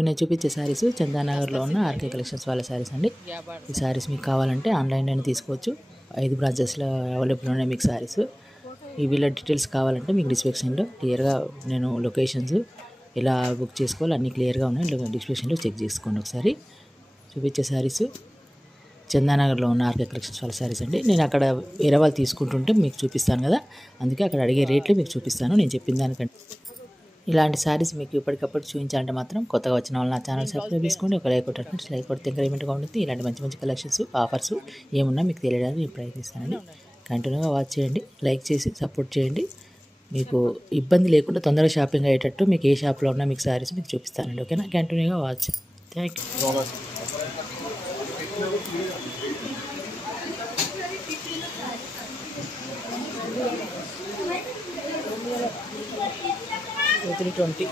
ఇప్పుడు నేను చూపించే శారీస్ చందానగర్లో ఉన్న ఆర్కే కలెక్షన్స్ వాళ్ళ శారీస్ అండి. ఈ శారీస్ మీకు కావాలంటే ఆన్లైన్లోనే తీసుకోవచ్చు. 5 బ్రాంచెస్లో అవైలబుల్ ఉన్నాయి మీకు శారీస్. ఈ వీళ్ళ డీటెయిల్స్ కావాలంటే మీకు డిస్క్రిప్షన్లో క్లియర్గా నేను లొకేషన్స్ ఎలా బుక్ చేసుకోవాలి అన్నీ క్లియర్గా ఉన్నాయి. డిస్క్రిప్షన్లో చెక్ చేసుకోండి ఒకసారి. చూపించే శారీస్ చందానగర్లో ఉన్న ఆర్కే కలెక్షన్స్ వాళ్ళ శారీస్ అండి. నేను అక్కడ వేరే వాళ్ళు తీసుకుంటుంటే మీకు చూపిస్తాను కదా, అందుకే అక్కడ అడిగే రేట్లు మీకు చూపిస్తాను. నేను చెప్పిన దానికంటే ఇలాంటి శారీస్ మీకు ఇప్పటికప్పుడు చూపించాలంటే మాత్రం కొత్తగా వచ్చిన వాళ్ళు నా ఛానల్ సబ్స్క్రైబ్ చేసుకోండి. ఒక లైక్ కొట్టండి. లైక్ కొడితే ఎంకరేజ్మెంట్గా ఉంటుంది. ఇలాంటి మంచి మంచి కలెక్షన్స్ ఆఫర్స్ ఏమున్నా మీకు తెలియడానికి నేను ప్రయత్నిస్తానండి. కంటిన్యూగా వాచ్ చేయండి, లైక్ చేసి సపోర్ట్ చేయండి. మీకు ఇబ్బంది లేకుండా తొందరగా షాపింగ్ అయ్యేటట్టు మీకు ఏ షాప్లో ఉన్నా మీకు శారీస్ మీకు చూపిస్తానండి. ఓకేనా? కంటిన్యూగా వాచ్. Thank you. $320.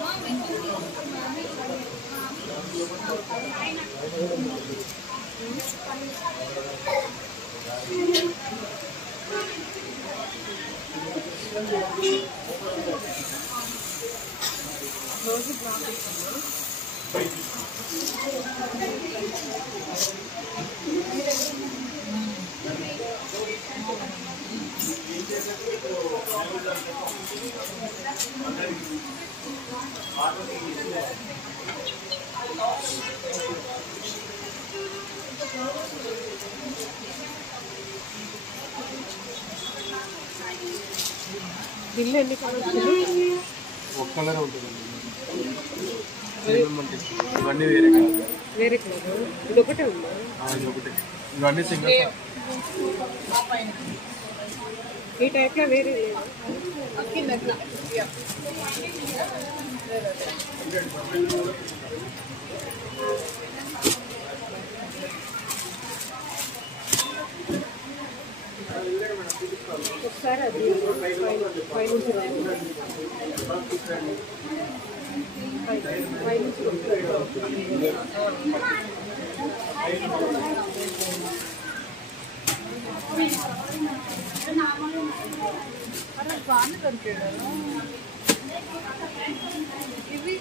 బిల్లు ఎన్ని కలర్స్? ఒక కలర్ ఉంటుంది. ఇవన్నీ వేరే కలర్. వేరే కలర్. ఇది ఒకటే ఉందా? ఇది ఒకటే. ఇవన్నీ సింగిల్. ఈ టైప్లో వేరే లేదా? ఒకసారి అది బాగానే దొరికాడు. ఇవి